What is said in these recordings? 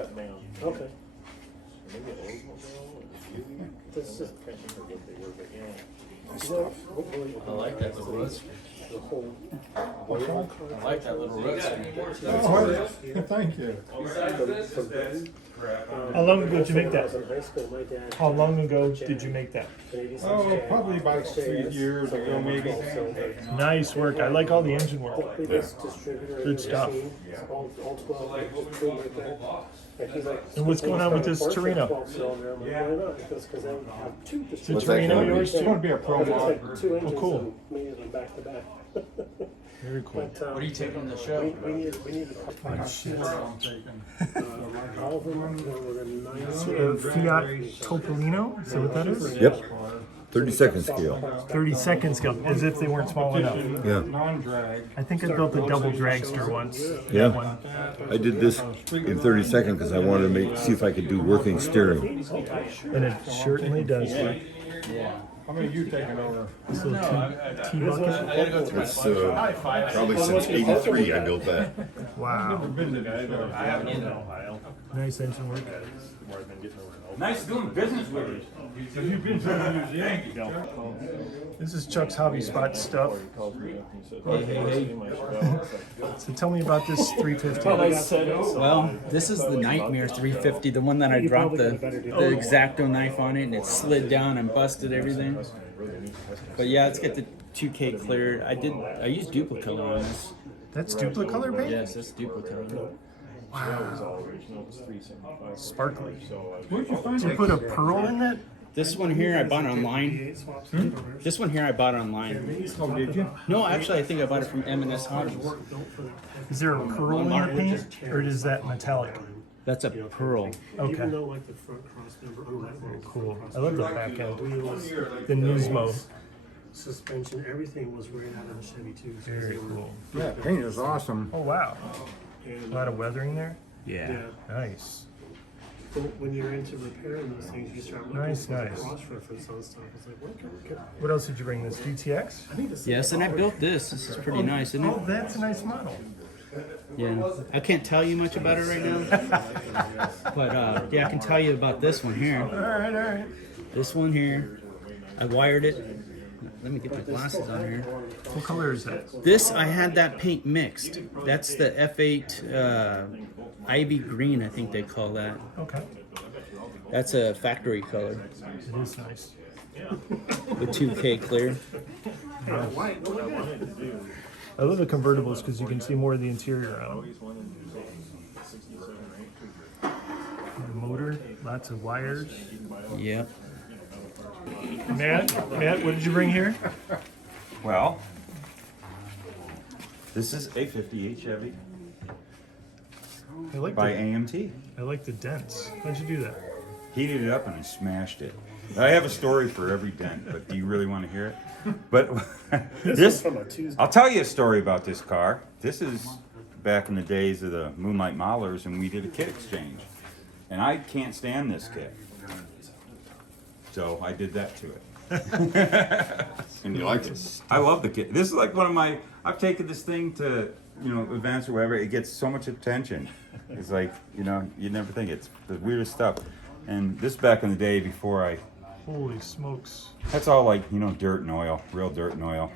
cut down. Okay. Maybe an Oldsmobile. That's just. I can't remember what they were, but yeah. I like that little road screen. The whole. I like that little road screen. Oh, thank you. How long ago did you make that? In high school, my dad. How long ago did you make that? Oh, probably about 3 years ago, maybe. Nice work. I like all the engine work. Good stuff. All 12, like that. And what's going on with this Torino? Because I have two. Is the Torino yours It's going too? to be a pro mod. Two engines. cool. And made them back to back. Very cool. What are you taking on the show? We need a Shit. all of them were the Fiat Topolino? Is that what that is? Yep. 32nd scale. 32nd scale, as if they weren't small enough. Yeah. Non-drag. I think I built a double dragster once. Yeah. That one. I did this in 32nd because I wanted to see if I could do working steering. And it certainly does work. How many you taking over? This little T-bucket. It's probably since '83 I built that. Wow. Been to that. I haven't been to Ohio. Nice engine work. Where I've been getting over in Ohio. Nice doing business with you. Have you been to the Yankees? This is Chuck's hobby spot stuff. Hey. So tell me about this 350. Well, this is the Nightmare 350, the one that I dropped the X-Acto knife on it and it slid down and busted everything. But yeah, let's get the 2K cleared. I used Duplicolor on this. That's Duplicolor paint? Yes, that's Duplicolor. Sparkly. Where'd you find Did you that? put a pearl in that? This one here I bought online. This one here I bought online. Oh, did you? No, actually I think I bought it from M&S Hobbies. Is there a pearl in the paint? Or is that metallic? That's a pearl. Okay. Even though like the front cross member, Cool. I love the back end. wheels, The Nismo. suspension, everything was right out of the Chevy too. So Very they were- cool. Yeah, paint is awesome. Oh, wow. And, A lot of weathering there. Yeah. Nice. but when you're into repairing those things, you start looking Nice, for nice. cross-reference on stuff. It's like, what can What else did you bring? This GTX? I need to see Yes, and I built this. This is pretty nice, isn't Oh, it? that's a nice model. Yeah. I can't tell you much about it right now. But yeah, I can tell you about this one here. All right, all right. This one here, I wired it. Let me get my glasses on here. What color is that? This, I had that paint mixed. That's the F8 Ivy Green, I think they call that. Okay. That's a factory color It is nice. with 2K clear. I love the convertibles because you can see more of the interior on them. The motor, lots of wires. Yep. Matt, what did you bring here? Well, this is a 58 Chevy I like by the, AMT. I like the dents. How'd you do that? Heated it up and I smashed it. I have a story for every dent, but do you really want to hear it? But this, from a Tuesday. I'll tell you a story about this car. This is back in the days of the Moonlight Maulers, and we did a kit exchange. And I can't stand this kit. So I did that to it. And you like it? I love the kit. This is like one of my, I've taken this thing to, events or whatever. It gets so much attention. It's like, you never think it's the weirdest stuff. And this back in the day before I, Holy smokes. that's all like, dirt and oil, real dirt and oil.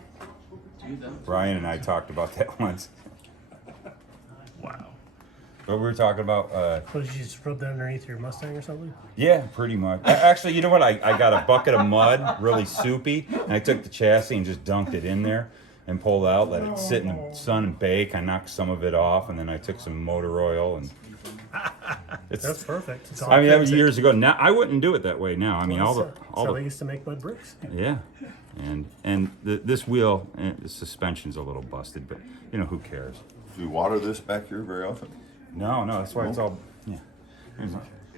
Brian and I talked about that once. Wow. But we were talking about, What, did you just rub that underneath your Mustang or something? yeah, pretty much. Actually, you know what? I got a bucket of mud, really soupy, and I took the chassis and just dunked it in there and pulled out, let it sit in the sun and bake. I knocked some of it off, and then I took some motor oil and. That's perfect. It's all I mean, that was fixed. years ago. Now I wouldn't do it that way. Now, I mean, all That's the how they used to make mud bricks. yeah, and this wheel, the suspension's a little busted, but who cares? Do you water this back here very often? No, that's why it's all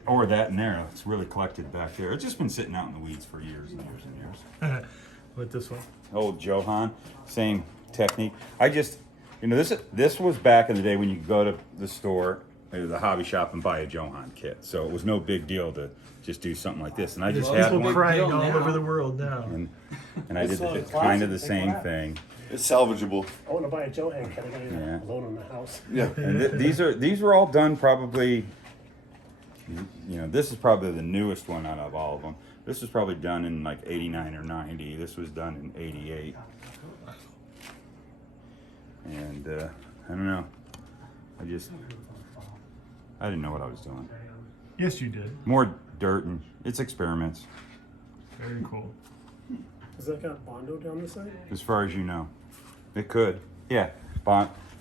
or that in there. It's really collected back there. It's just been sitting out in the weeds for years and years and years. With this one? Old Johan, same technique. I just, this was back in the day when you could go to the store, or the hobby shop, and buy a Johan kit. So it was no big deal to just do something like this. And I just had People one, crying deal all now. over the world now. and I did kind of the same thing. It's salvageable. I want to buy a Johan kit. I got it Yeah. alone in the house. Yeah. And these were all done probably You know, this is probably the newest one out of all of them. This was probably done in like 89 or 90. This was done in 88. And I don't know. I didn't know what I was doing. Yes, you did. More dirt and it's experiments, Very cool. Has that got Bondo down the side? as far as you know. It could. Yeah.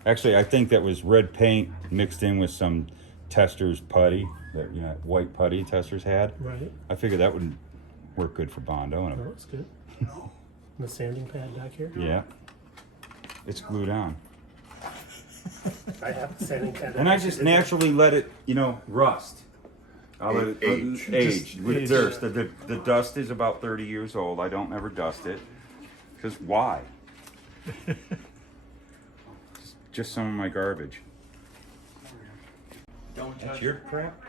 Actually, I think that was red paint mixed in with some Testors putty that, you know, white putty Testors had. Right. I figured that would work good for Bondo. And Oh, that's good. The sanding pad back here? yeah. It's glued on. I have the sanding pad. And I just naturally let it, you know, rust. I let it Age. age with age. dirt. The dust is about 30 years old. I don't ever dust it. Because why? just some of my garbage. That's your crap?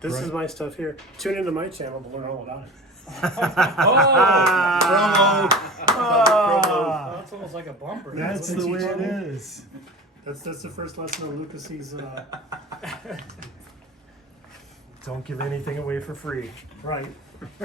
This is my stuff here. Tune into my channel to learn all about it. Ah, That's almost like a bumper. that's the way it is. That's the first lesson on Luka Cee's. Don't give anything away for free. Right.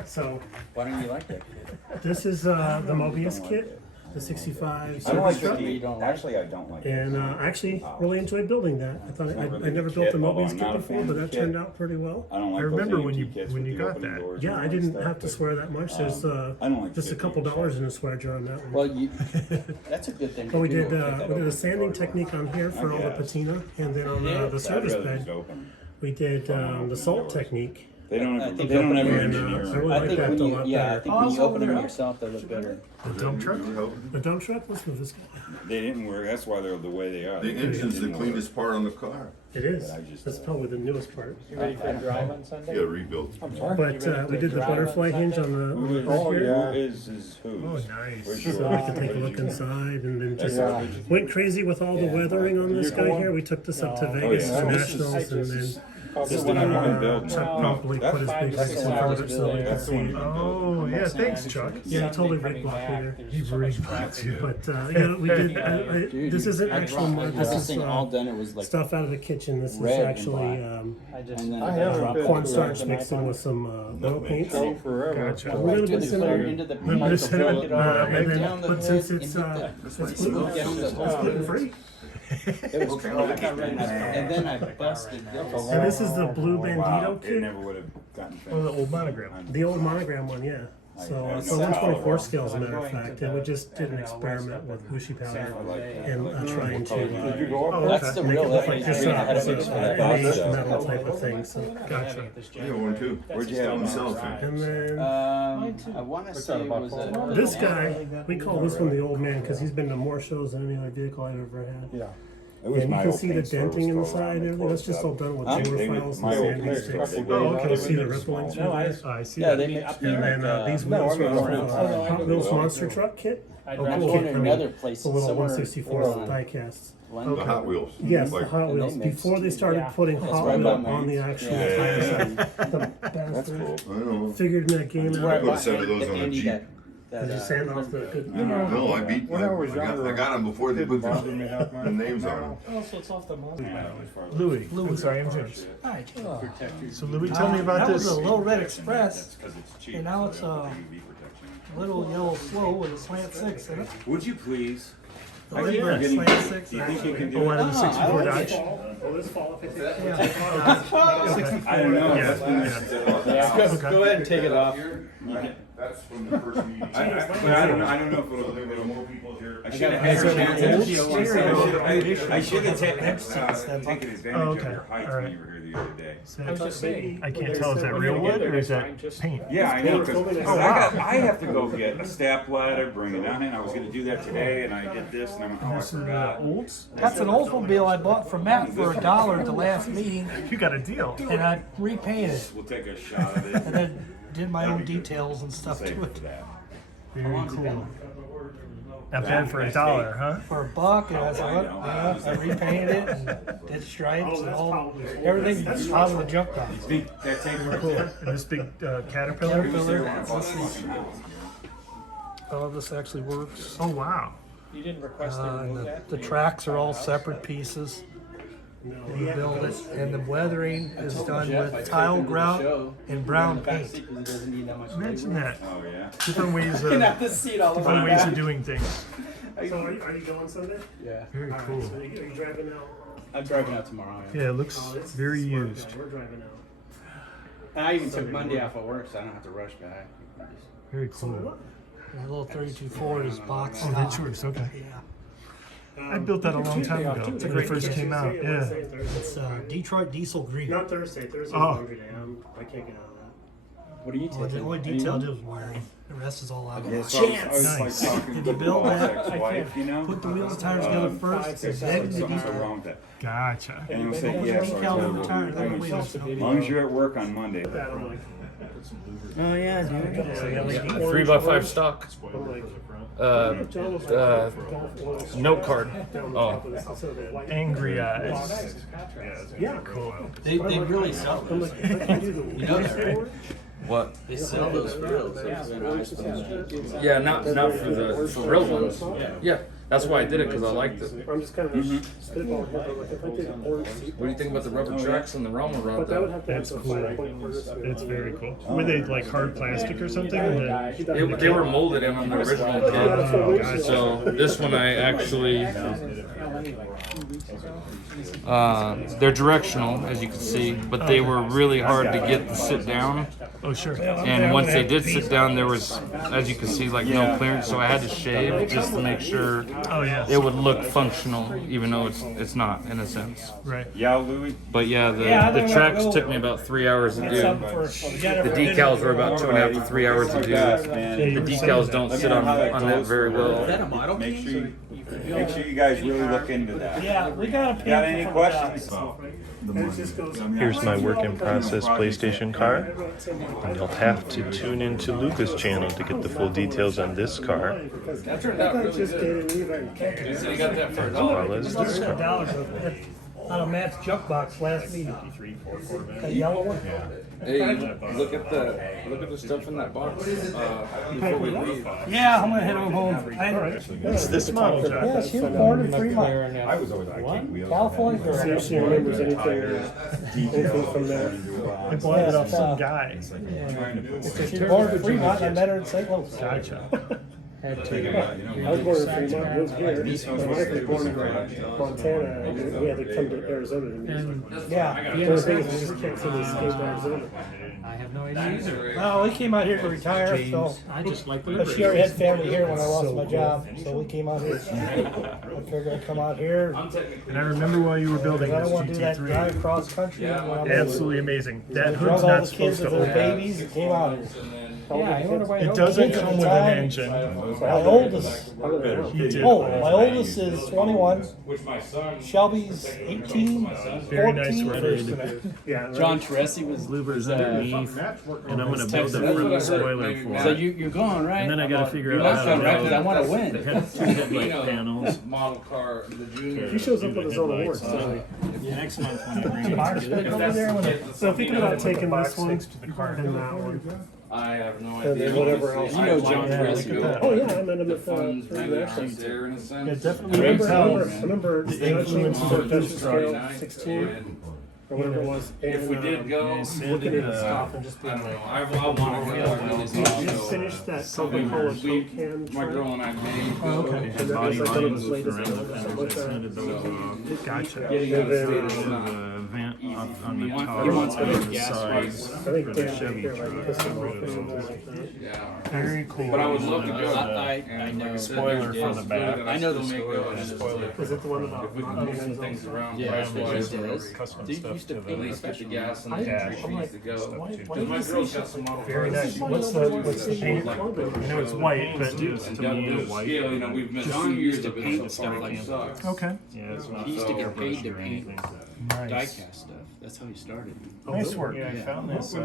So Why don't you like that kid? this is the Mobius kit, the 65 I don't service like truck. You don't like Actually, I don't like it. And I actually really enjoyed building that. I thought I really never the built a kit, although Mobius I'm kit not a before, fan but of the that kit. turned out pretty well. I don't like I those remember AMG when you- kits when with you the got opening that. doors Yeah, and I all that didn't stuff, have to but swear that much. There's I don't like just a 50 couple inch dollars in the swear jar on that one. Well, you. That's a good thing. But we to do. did a sanding technique on here for all the guess. patina, and then on the I'd service rather just bed open. we did the salt technique. They don't. I think They don't open ever and, engineer I them. really I like think that when a you, lot yeah, I better. think when you open them yourself, they look better. The dump truck? The dump truck, let's move this guy. They didn't work. That's why they're the way they are. The They engine's the didn't work. cleanest part on the car. It is. But I just- That's probably the newest part. You ready for a drive on Sunday? Yeah, rebuilt. But we did the butterfly hinge on the Oh, here. yeah. Is whose? Oh, nice. Where's So yours? we could take a What look did you- inside and then just Yeah. went crazy with all the weathering on this guy here. We took this up to Vegas yeah. to This is- Nationals and then This is the one I've been building. Chuck probably That's put his big five, picks six in front of hours it so we could That's the one see. you've been building. Oh, yeah, thanks, Chuck. Yeah, totally rig block here. He rigged you. But yeah, we did. Dude, This isn't I actual mud. had This this is thing all done. It was like stuff out of the kitchen. This is red and actually and then I it haven't dropped been- cornstarch mixed in with some oil paints. forever. Gotcha. A little bit Put of the cinnamon. fire into the A little bit of pipe, cinnamon, roll it over, and right then, down the but hood, since and it's hit the- it's gluten free. It was crazy. I got ready to- and then I busted this. And this is the blue Wow, bandito it kit, never would have gotten Oh, the finished. old monogram. the old monogram one, yeah. So it's a 124 scale, as a matter of fact, and we just did an experiment with wooshie powder and trying to Oh, That's okay. the make it real look like this I had a mix for that. beige metal type of thing. So Gotcha. Yeah, one too. Where'd you have them? Myself. and then. I want to say it was a. This guy, we call this one the old man because he's been to more shows than any other vehicle I've ever had. Yeah. It was And you my can old see the paint store denting in the was still around. side and They everything. That's closed just up. all done with Huh? newer They files my and old sanding paint sticks. store, Oh, okay. You see the rippling through there. I see Yeah, that. they mixed me And like then these no, wheels I mean, are we're- Hot Wheels Monster Truck kit. I I'm drive going to another place. The little somewhere 164 on die casts. London. The Hot Wheels. Yes, the Like, Hot And they Wheels. mixed- Before they started Yeah. putting That's Hot right Wheel by mine. on the actual Yeah. tires. The That's bastard cool. I don't know. figured that game Where I out. put a bought set of those on a Andy Jeep. Did you sand off the good? No, I beat. When I was younger, I got them before they put bother me half the my- names on them. Oh, so it's off the model. Louie. I'm sorry, I'm James. Hi. So Louie, tell me about That this. was a low red express, Because it's cheap. and now it's a little yellow slow with a slant six in it. Would you please? The red red slant six. Do you think you can do Oh, out it? of the 64 Dodge? Will this fall if I take Yeah. I don't know. Yeah, yeah. Go ahead and take it off. That's from the first meeting. I don't know. I don't know if it'll do more people here. I should have Is had it a chance. old? I should have taken Oh, advantage okay. of your height All when right. you were here the other day. I was just saying. I can't tell, is that real wood or is that paint? Yeah, I know. 'Cause- I have to go get a step ladder, bring it on in. I was going to do that today, and I did this, and I'm I This is forgot. Olds? That's an Oldsmobile I bought from Matt for $1 at the last meeting, You got a deal. and I repainted it, We'll take a shot of it. and then did my own details and stuff Save to it it. for that. Very cool. Not bad for $1, huh? For $1, and I said, what? I repainted it and did stripes and all, everything out of the junk car. That tape right Cool. there. And this big Caterpillar? All of this actually works. Oh, wow. You didn't request And the tracks are all separate pieces. And you build it, and the weathering is done with tile grout and brown paint. Imagine that. Oh yeah. Different ways of doing things. So are you going Sunday? Yeah. Very All right, cool. so are you driving out? I'm driving out tomorrow. Yeah, it looks Oh, this very is- used. yeah, we're driving out. And I even took Monday off of work, so I don't have to rush back. Very cool. That little 32 Ford is boxed Oh, top. that's yours. Okay. Yeah. I built that a long time ago when it first came out. Yeah. It's Detroit diesel green. Not Thursday. Thursday's Oh. laundry day. I can't get out of that. What are you Well, the taking? only detail is wiring. The rest is all out. Nice. Nice. If you build that, wife, you know, put the wheels and tires together first, then the something's detail. wrong with that. Gotcha. And he'll say, yeah, so I Decal told on the her, tire, then the wheels. as long as you're at work on Monday. That I'm like, Oh yeah, dude. yeah, 3x5 stock. I'm like, Note card. oh. Angry eyes. Yeah, Cool. They really sell I'm those. like, if I can do the You know that, right? What? They sell those wheels. Yeah, not for the real ones. Yeah, that's why I did it, because I liked it. I'm just kind of spitballing here, but like if I did an orange seat, What do you think about the rubber tracks and the Roma rod but that would though? have to have That's some cool. 5-point harness. It's very cool. Were they like hard plastic or something? And then- They were molded in on the original kit. So this one I actually, they're directional, as you can see, but they were really hard to get to sit down. Oh, sure. And once they did sit down, there was, as you can see, like no clearance. So I had to shave just to make sure Oh, yeah. it would look functional, even though it's not in a sense. Right. Yeah, Louie. But yeah, the tracks took me about 3 hours to do. The decals were about 2.5 to 3 hours to do. The decals don't sit on that very well. Make sure you guys really look into that. Yeah, we got a Got any questions? Here's my work in process PlayStation car, and you'll have to tune into Luka's channel to get the full details on this car, That turned out really Just good. didn't even. So you got that for as well as this car. $100 out of Matt's junk box last week. That yellow one. Hey, look at the stuff in that box before we leave. Yeah, I'm gonna head on home. It's this model, John. Yeah, she was born in Fremont, I was always like, take wheels. California. See if she remembers anything from there. I bought it off some guy. She was born in Fremont. I met her in St. Louis. Gotcha. I was born in Fremont, moved here. My wife was born in Montana, and we had to come to Arizona to meet. Yeah. One of the things we just can't seem to escape Arizona. I have no idea. Well, we came out here to retire, so. I just like But she already had family here when I lost my job, so we came out here. I figured I'd come out here. And I remember while you were building I this don't want to do that drive GT3. cross country. when I'm old. Absolutely amazing. That Drug hood's all not the supposed kids to with their open. babies and came out here. Yeah, I wonder why. It doesn't come with an engine. My oldest. He did. Oh, my oldest is 21. Shelby's 18. Very nice 14. work. Yeah. John Teresi was Louver's underneath, and I'm gonna build the front spoiler for So it. you're going right. And then I gotta figure You're out not how to going right because I want to They win. have two headlight panels. Model car, the junior. He shows up with his own awards. Next month when I bring it Over there when it- So thinking about taking this one to the car. and that one, I have no and then idea. whatever else. You know John Yeah, Teresi. look at that. Oh yeah, I met him at Funds the really national. aren't there in a sense. It definitely I remember, tells. I remember the influence for of Dutch the Scale 16 or whatever it was. And, If we did go, looking at his stuff and just I being don't know. like, I want to go. I really we want to just go. finished that Coca-Cola Coke can My trip. girl and I may go. Okay. And that Body was like one of lines his with latest around the ones, fenders, something I like sanded that. those off. Gotcha. Getting out of state is The not. vent on the He top, wants on big the gas sides. I think For the Dan Chevy here like truck, pissed I him off wrote or it something over. like that. Yeah. Very cool. But I would love to go. I know. Spoiler for the back. I know the Still may go. spoiler. Just Is it the one about if we can move some things around Yeah, price wise, it does. Custom Dude stuff used to to at paint least get the gas and the Yeah. entry fees to go. Why Because my girl's got some model Very cars. nice. What's the paint? I know it's white, but And got the scale, you know, we've missed 2 years of it so stuff far, like which that. sucks. okay. Yeah, it's not He used to get airbrush paid to or paint anything. Nice. diecast stuff. That's how he started. Nice work. Yeah, I found this.